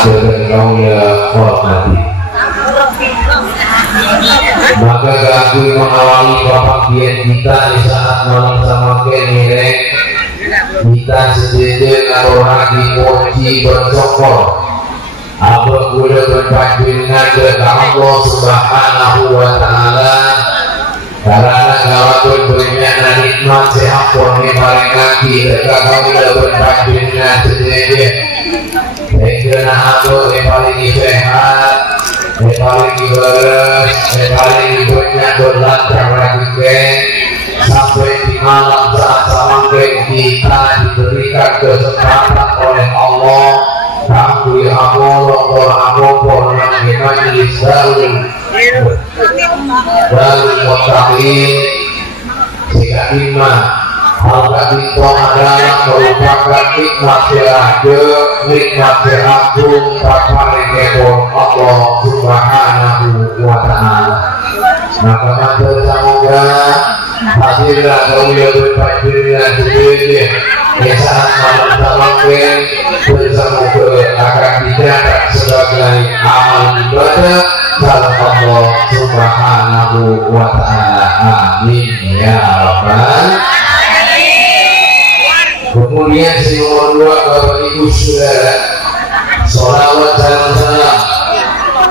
Kaulah hormati. Maka aku mengawali bapak biar kita di saat malam sama kenirek kita sendiri kalau lagi moji bercokol apa kuda berpajingan kepada Allah Subhanahu wa Ta'ala karena kalau banyak nikmat sehat pun paling lagi dekat kami berpajingan sendiri karena aku paling sehat paling beres paling banyak berlancar lagi sampai di malam saat sampai kita diberikan kesempatan oleh Allah kami amor yang majlis Darul Muttaqin jika iman hal itu adalah merupakan nikmat agung paling Allah Subhanahu wa Ta'ala. Maka matur semoga hadirlah kaulah berpajingan sendiri di saat malam samangkin bersemoga akan dicatat sebagai amal ibadah dalam Allah Subhanahu wa Ta'ala. Amin ya rabbal. Kemudian si nomor 2 Bapak Ibu Saudara, sholawat dan salam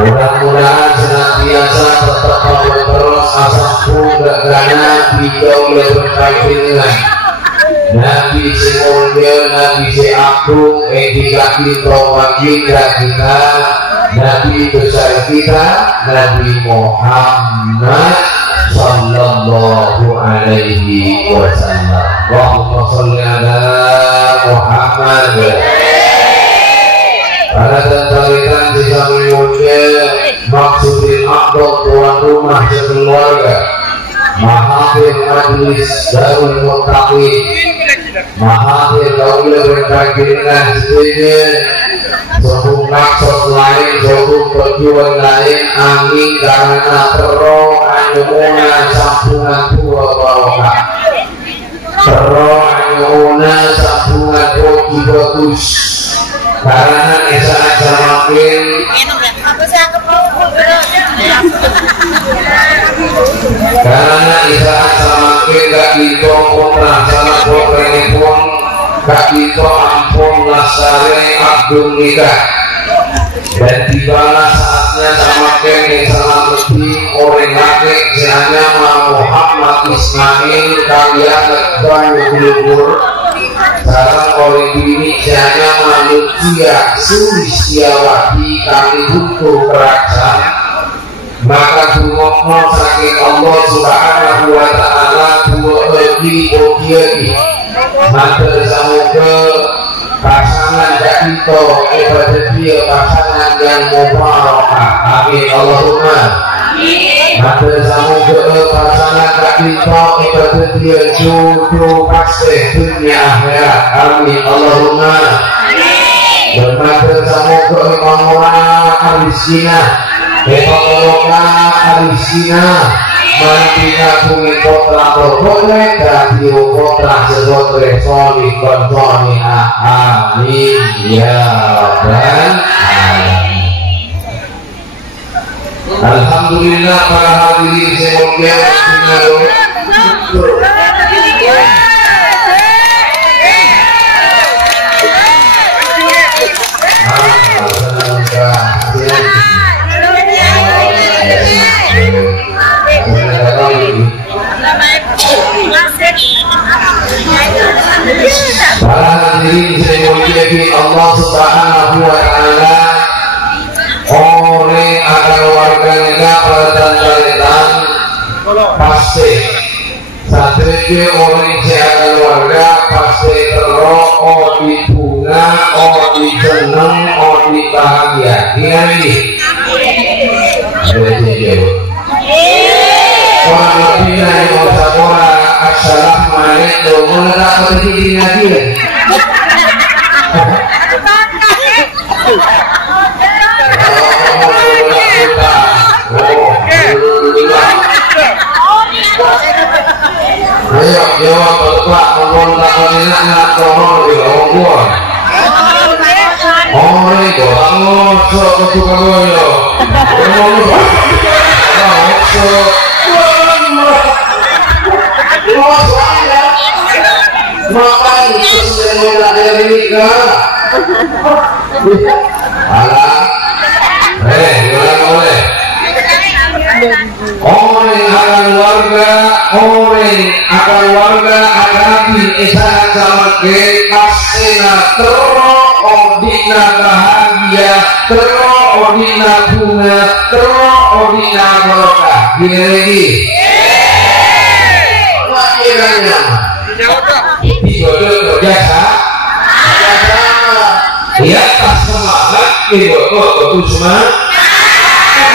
mudah-mudahan senantiasa tetap terus asal pun gana di kaulah berpajingan Nabi semuanya Nabi seagung etika kita baginda kita Nabi besar kita Nabi Muhammad sallallahu alaihi wasallam. Allahumma sholli ala Muhammad. Para tentang di sampingnya maksudin aktor tuan rumah sekeluarga Mahathir Majlis Darul Muttaqin Mahathir kaulah berpajingan sendiri sokong maksud lain sokong tujuan lain amin karena terong anyuna sampungan tua barokah terong anyuna sampungan koki bagus karena saat semakin karena saat semakin gak itu putra sama putra ini pun gak itu ampun lasare abdul nikah dan tibalah saatnya semakin yang salah mesti orang laki hanya Muhammad Ismail kalian lebur sekarang oleh diri hanya manusia Sulistiawati kami butuh kerajaan maka tunggu saking Allah Subhanahu wa Ta'ala dua lebih obyek maka semoga pasangan kita kepada dia pasangan yang mubarakah amin Allahumma maka semoga pasangan kita kepada dia jodoh pasti dunia akhirat amin Allahumma dan maka semoga imamullah al-Sinah Epakolokah Alisina Mantina Bumi Kotra Berboleh Dan Dio Kotra Sedotre Soli Kontoni Amin Ya Rabbal Alamin. Alhamdulillah para hadirin semoga para hadirin semuanya Allah Subhanahu wa Ta'ala orang akan warga negara dan pemerintahan pasti satria orang akan warga pasti terus di bunga di seneng di bahagia ini orang lebih dari orang assalamualaikum warahmatullahi wabarakatuh. Ayo jawab Pak, ngomong takon enak nak ngomong di ngomong gua. Oh, ini gua maksa kudu kamoyo. Makan sesuai dengan nikah. Alah, gimana boleh? Orang akan warga hadapi isyarat sama ke pasina tero odina bahagia tero odina bunga tero odina barokah. Gini lagi. Makiranya dijodoh berjasa di atas semangat dijodoh betul semangat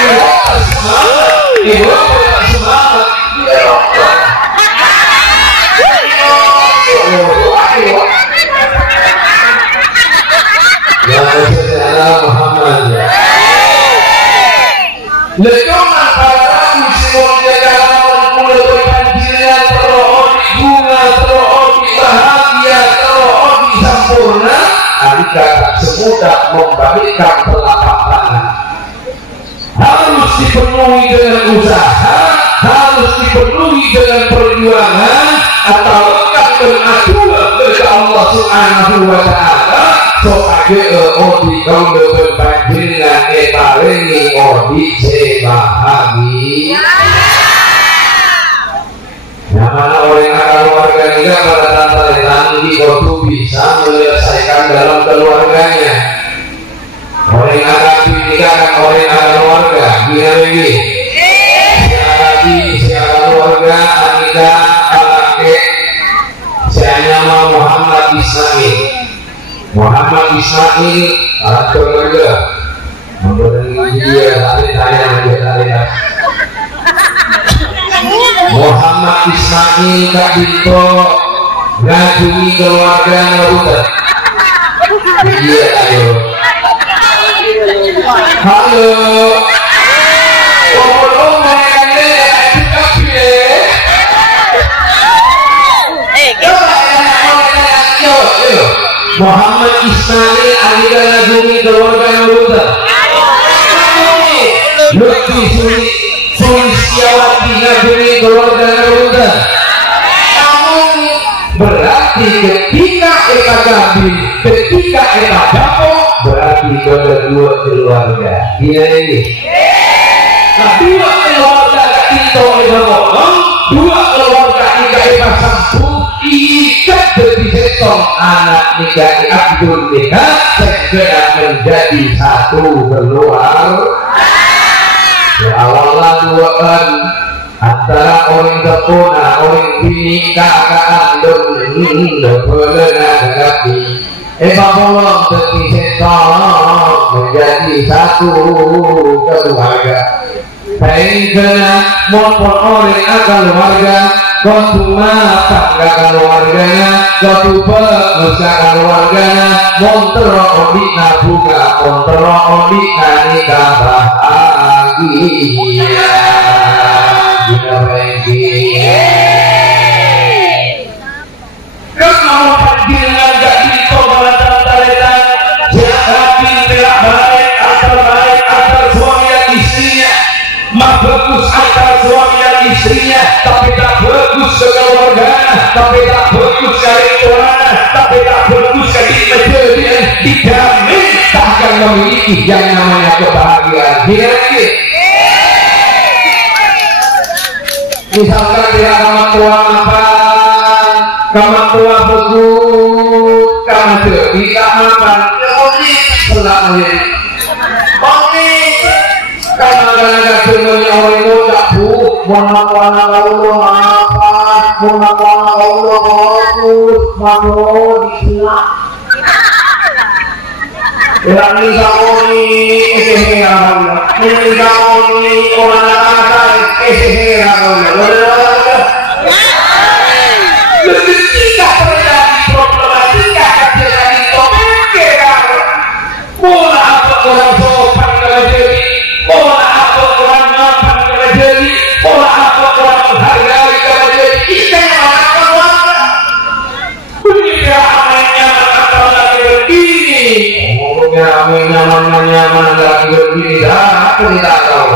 di atas semangat dijodoh semangat ya Rasulullah Muhammad ya lejongan para muslim di dalam mulai panjiran terodi bunga terodi bahagia terodi sempurna Alika tak semudah membalikkan telapak tangan harus dipenuhi dengan usaha harus dipenuhi dengan perjuangan atau pengaduan kepada Allah Subhanahu wa Ta'ala soalnya odi kau berbanjiran paling odi sebahagia yang mana orang akan keluarga juga pada tantang di waktu bisa menyelesaikan dalam keluarganya orang akan menikah orang akan keluarga gila lagi siapa keluarga Anida Alake saya nama Muhammad Ismail alat keluarga memberi dia tanya Muhammad Ismail Kak Dito ngajungi keluarga Naruto dia ayo halo Muhammad Ismail Anida ngajungi keluarga Naruto Lutfi Sulistiawati ngajungi keluarga Naruto berarti ketika kita gabung ketika kita gabung berarti kedua keluarga ini nah dua keluarga kita ngomong dua keluarga kita sambung ikat dari setong anak nikah Abdul nikah segera menjadi satu keluarga awalnya duaan antara orang terpuna orang bini kakak andung berpelena hadapi bolong dari setong menjadi satu keluarga sehingga maupun orang akan keluarga kau matang keluarganya kau besar keluarganya montero odina bunga montero odina nikah bahagia kita bahagia kalau panggilan jadi pembahasan taletan jadi tidak baik antar suami dan istrinya mah bagus antar suami dan istrinya tapi tak bagus keluarganya tapi tak bagus dari tuannya tapi tak bagus dari kejadian dijamin tak akan memiliki yang namanya kebahagiaan lagi misalkan tidak kamar tua makan kamar tua buku kamar jadi kamar makan selama kadang-kadang semuanya orang itu tak bu mana Allah apa mana Allah bagus mana disilang ini kamu ini orang akan ketika terjadi problematika terjadi pemikiran pola apa orang sopan kalau jadi pola apa orang mapan kalau jadi pola apa orang menghargai kalau jadi kita yang orang begini amanya kata lagi begini nyaman lagi tidak tahu.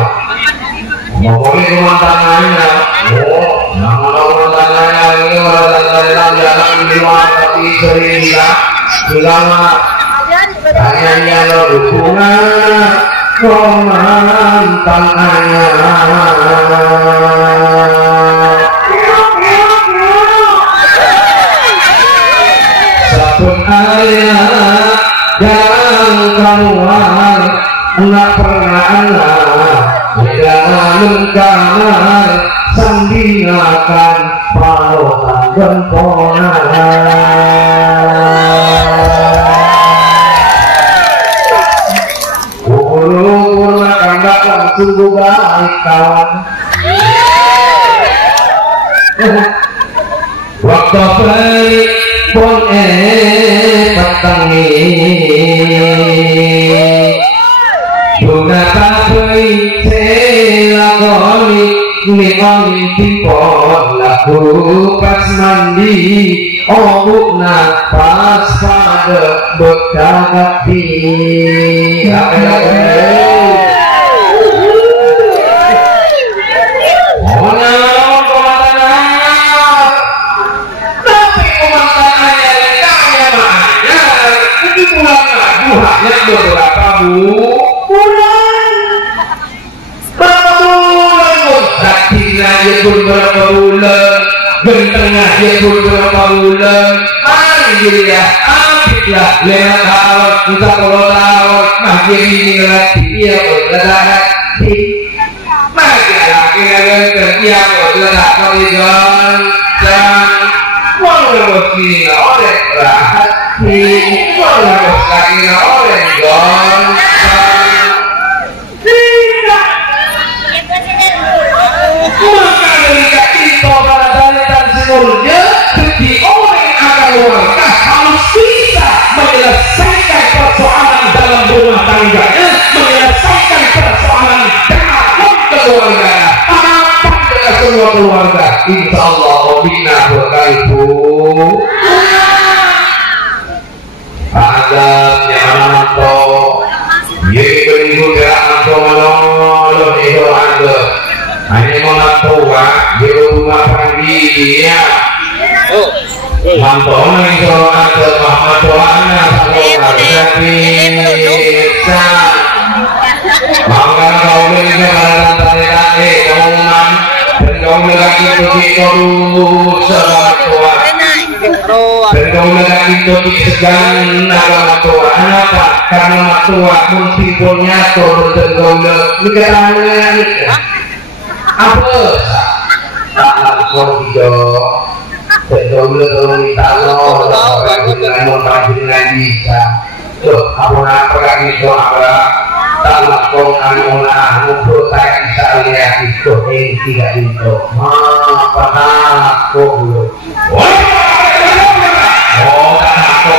Ngomongin rumah tangganya, nama rumah tangganya ini orang jalan di luar tapi sering selama hanya hubungan roman tangganya. Sabun ayah jalan keluar nggak pernah dalam kamar sandingakan palokan gemponan. Ulur kandak langsung baik kawan. Waktu balik pun petangi Buna tabai selakoni ngomongin timpon laku pas mandi obukna pas pada bekagati. Beberapa bulan Saktinya dia pun berapa bulan Gentengah dia pun berapa bulan Mari dia Apiklah lewat awal Kita kalau tahun Makin ini ngerti Dia berledak Makin lagi ngerti Dia berledak Kalian Dan Walau kini oleh rahat Walau kini oleh gon maka ketika kita dan seluruhnya jadi orang yang akan warga harus bisa menyelesaikan persoalan dalam rumah tangganya, menyelesaikan persoalan dalam keluarga, apa dengan semua keluarga. Insya Allah bina berkaitu adabnya manto ye beribu gerak manto manoloh itu ada hanya malah tua di rumah pagi ya manto itu ada mahmatuana kalau jadi bisa maka kau beli kepada tadi kamuman dan kau lagi begitu sama tua dan kau lagi begitu segan nama tua kenapa karena tua multipolnya turun dan kau lagi apa tak kau hidup betul betul ditalo dengan pagi bisa tuh apa nak pergi itu apa tak lakukan anulah untuk saya bisa lihat itu tidak itu apa aku oh tak aku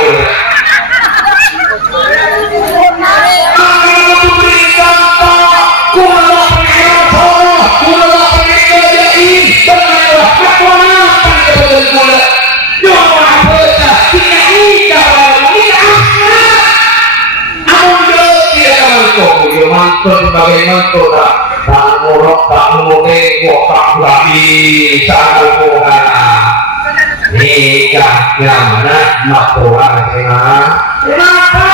mantul sebagai mantul tak nguruk tak nguruk tak lagi tak nguruk nikahnya mana maturan kenapa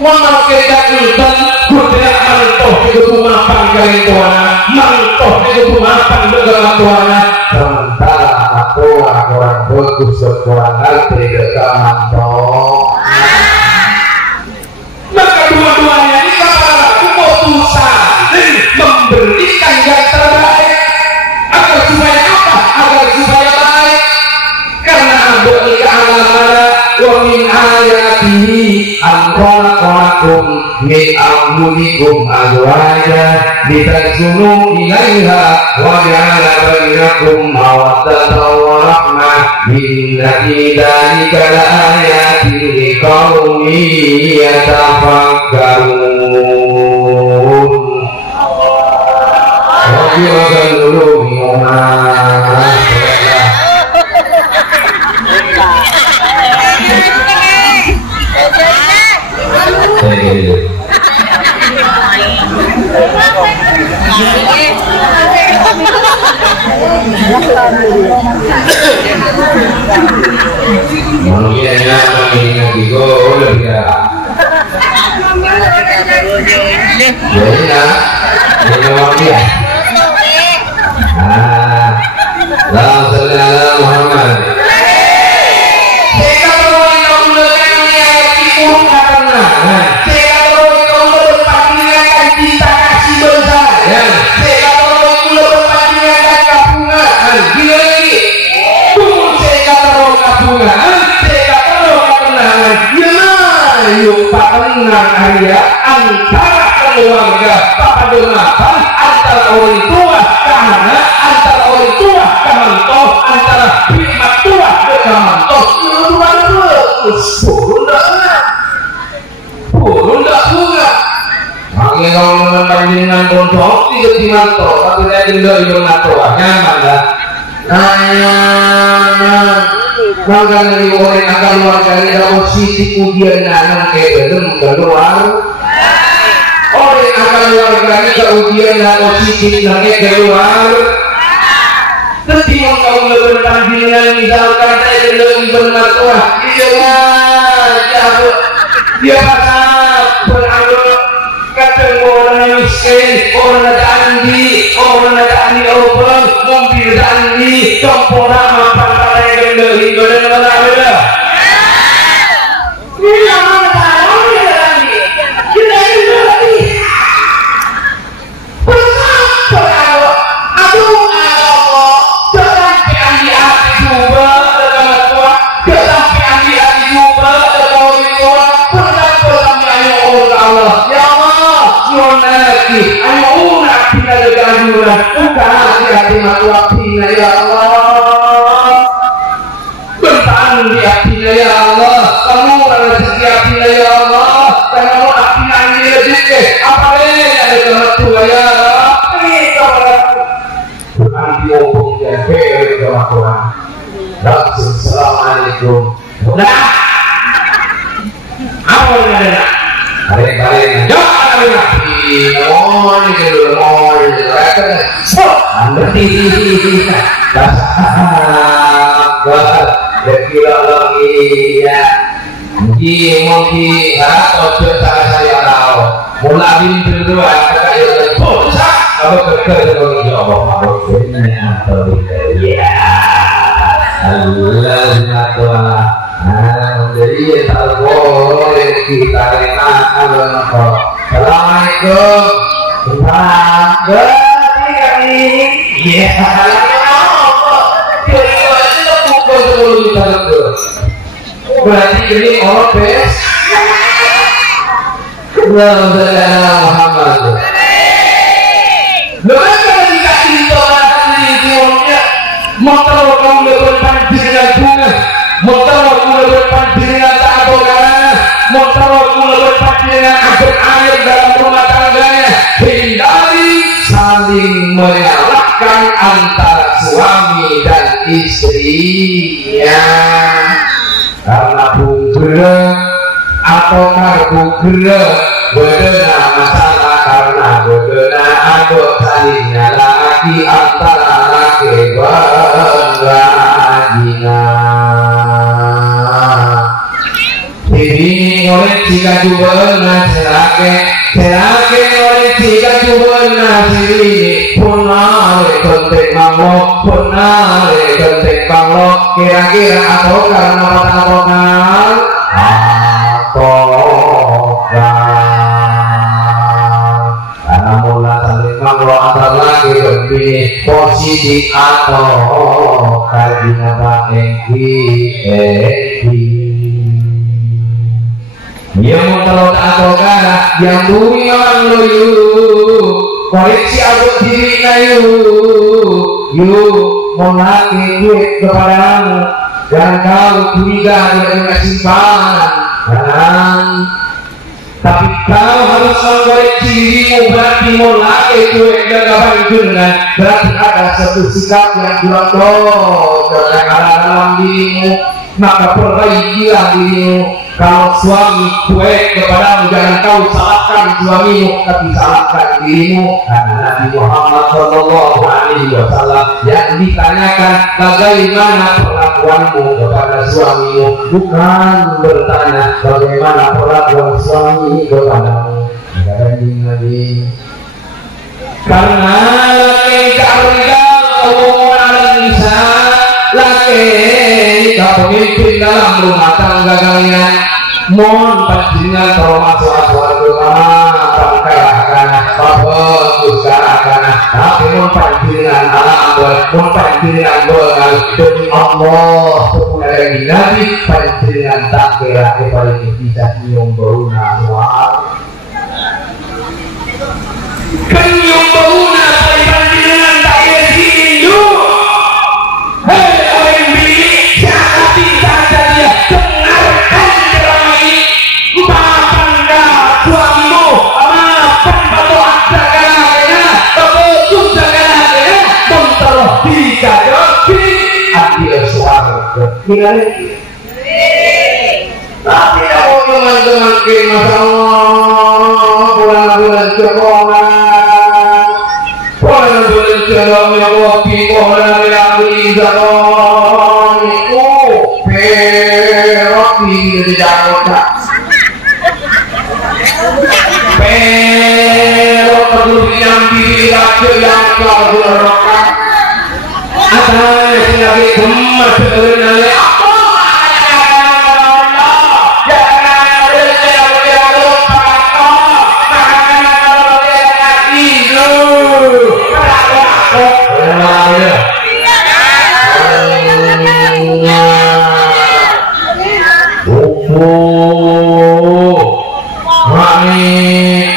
mana kita hutan kuda mantul itu rumah panggang tuana mantul itu rumah panggang tuana sementara aku orang bagus sekolah nanti dekat mantul maka dua-duanya ini keputusan memberikan yang terbaik agar supaya apa? Agar supaya baik karena beri alamana wa min ayatihi an-khalaqakum min anfusikum azwaja litaskunu ilaiha wa ja'ala bainakum mawaddatan wa rahmah inna fi dzalika laayatin liqaumin yatafakkarun. Silakan dulu Mungkinnya mengingat itu lebih jadi nak minum dia. Langsung ala Muhammad. Antara keluarga perdonakan antara orang tua karena antara orang tua kemantoh antara prima tua ke kemantoh luar purun dah bunga makanya kalau membandingkan contoh tidak dimantoh tapi saya tidak dimantoh nyaman dah maka dari orang akan keluarganya dapat sisi ujian nanam kebetulan keluar orang akan keluarganya ke ujian dapat sisi nanam keluar ketika kamu bertandingan misalkan saya lebih bermasalah dia pasal beranggur kadang orang yang miskin orang ada andi open mobil andi kompor apa dari badan mana ada? Ini mana tahu ni lagi? Kita ini lagi. Kenapa kalau aduh Allah jangan hati juga dengan tua, jangan hati juga dengan orang tua. Kenapa kami Allah? Ya Allah, sunati, unak kita dengan juran, bukan hati matua kita ya Allah. Bertahan di hatinya ya Allah, kamu rezeki hatinya ya Allah, kamu hatinya ini rezeki, apa yang ada dalam tua ya Allah, ini kalau bertahan di opung dan beri sama Tuhan. Assalamualaikum. Udah, apa yang ada? Kalian, jangan lagi, mohon anda tidak, kira lagi ya mungkin atau saya tahu mulai berdua kita itu pusat kalau kerja dengan Allah atau ya Allah Taala jadi tahu kita Assalamualaikum berarti ini orang bes Muhammad mereka dikasih tolakan di dunia motor kamu berdepan dengan bunga motor kamu berdepan dengan keagogangan motor kamu berdepan dengan air dalam rumah tangganya hindari saling menyalahkan antara suami dan istrinya karena bunga atau karbu gerak bedena masalah karena bedena ada salingnya lagi antara laki berbandingan ini oleh jika juga naselake oleh jika juga nasili punah kontek manglo kira-kira atau karena patokan karena mula saling manglo antar lagi lebih posisi atau kajian yang mau atau karena yang dunia orang loyu koreksi aku diri yuk menghati duit kepadamu dan kau curiga dengan simpanan tapi kau harus mengkoreksi dirimu berarti menghati duit dan dengan berarti ada satu sikap yang jatuh dalam dirimu maka perbaikilah dirimu. Kalau suami cuek kepadamu jangan kau salahkan suamimu, tapi salahkan dirimu. Karena Nabi Muhammad Shallallahu Alaihi Wasallam yang ditanyakan bagaimana perlakuanmu kepada suamimu, bukan bertanya bagaimana perlakuan suami kepadamu. Nabi. Karena laki pemimpin dalam rumah tangga kalian, mohon panjenengan termasuk tapi mohon panjenengan mohon panjenengan demi Allah kepada Nabi panjenengan tak kira paling bisa nyium bau nawar kenyium bau nawar panjenengan tak kira hindu. Hei OMB, jangan saja dia dengarkan ceramah ini. Bapaknya suamimu, maafkan kalau ada kalanya, betul kalanya, bentar dijadi ambil suara. Tapi aku teman-teman Masya Allah, bulan-bulan cekongan, bulan-bulan cekongan yang wapi, bulan yang rizalon, perok di Jakarta, perok kemudian dilakukan yang kau berrokat, ada yang lagi gemas dengan apa?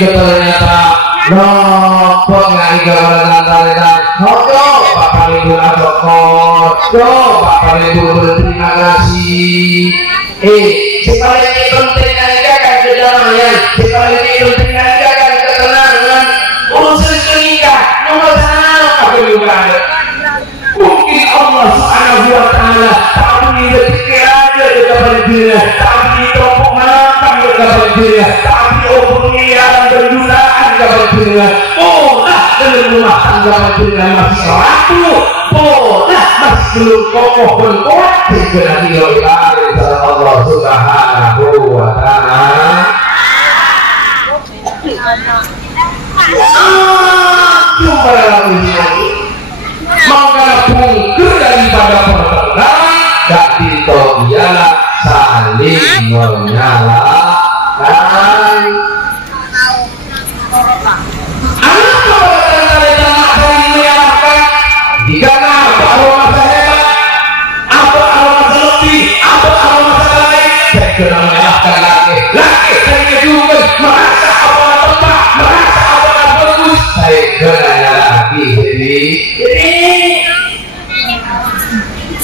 Ternyata nopo nggak gambaran tarikan nopo bapak ibu asokor bapak ibu berterima kasih sekali ini penting aja kan kedamaian sekali ini penting aja kan ketenangan urusan nikah nomor satu juga mungkin Allah Subhanahu wa Ta'ala tapi detik aja kepada dia tapi topok makan kepada dia tapi pengiaran berdunaan kepada dia pola dalam rumah tangga dengan masih ragu pola masih belum kokoh dan kuat segera diolahkan oleh Allah Subhanahu wa Ta'ala. Cuma dalam ini maka bungkur daripada pertengahan gak ditolak saling menyalahkan. Apa saling menyalahkan? Jika apa masa hebat, apa masa lebih, apa masa lain, saya kena menyalahkan laki saya juga merasa apa tempat, merasa apa bagus, saya kena laki jadi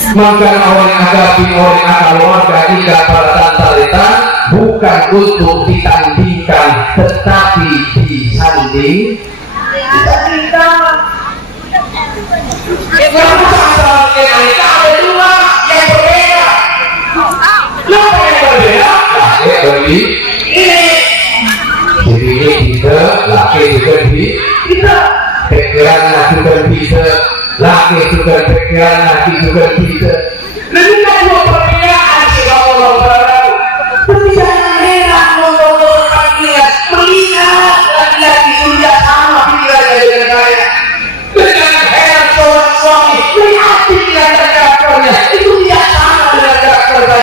maka orang agapi orang akalwarga jika pada tantalitan bukan untuk ditandingkan tetapi disanding disandingkan. Kamu sama yang ada dua yang berbeda. Kenapa yang berbeda? Laki ini jadi ini kita laki juga kita pikiran laki juga bisa laki juga pikiran laki juga bisa.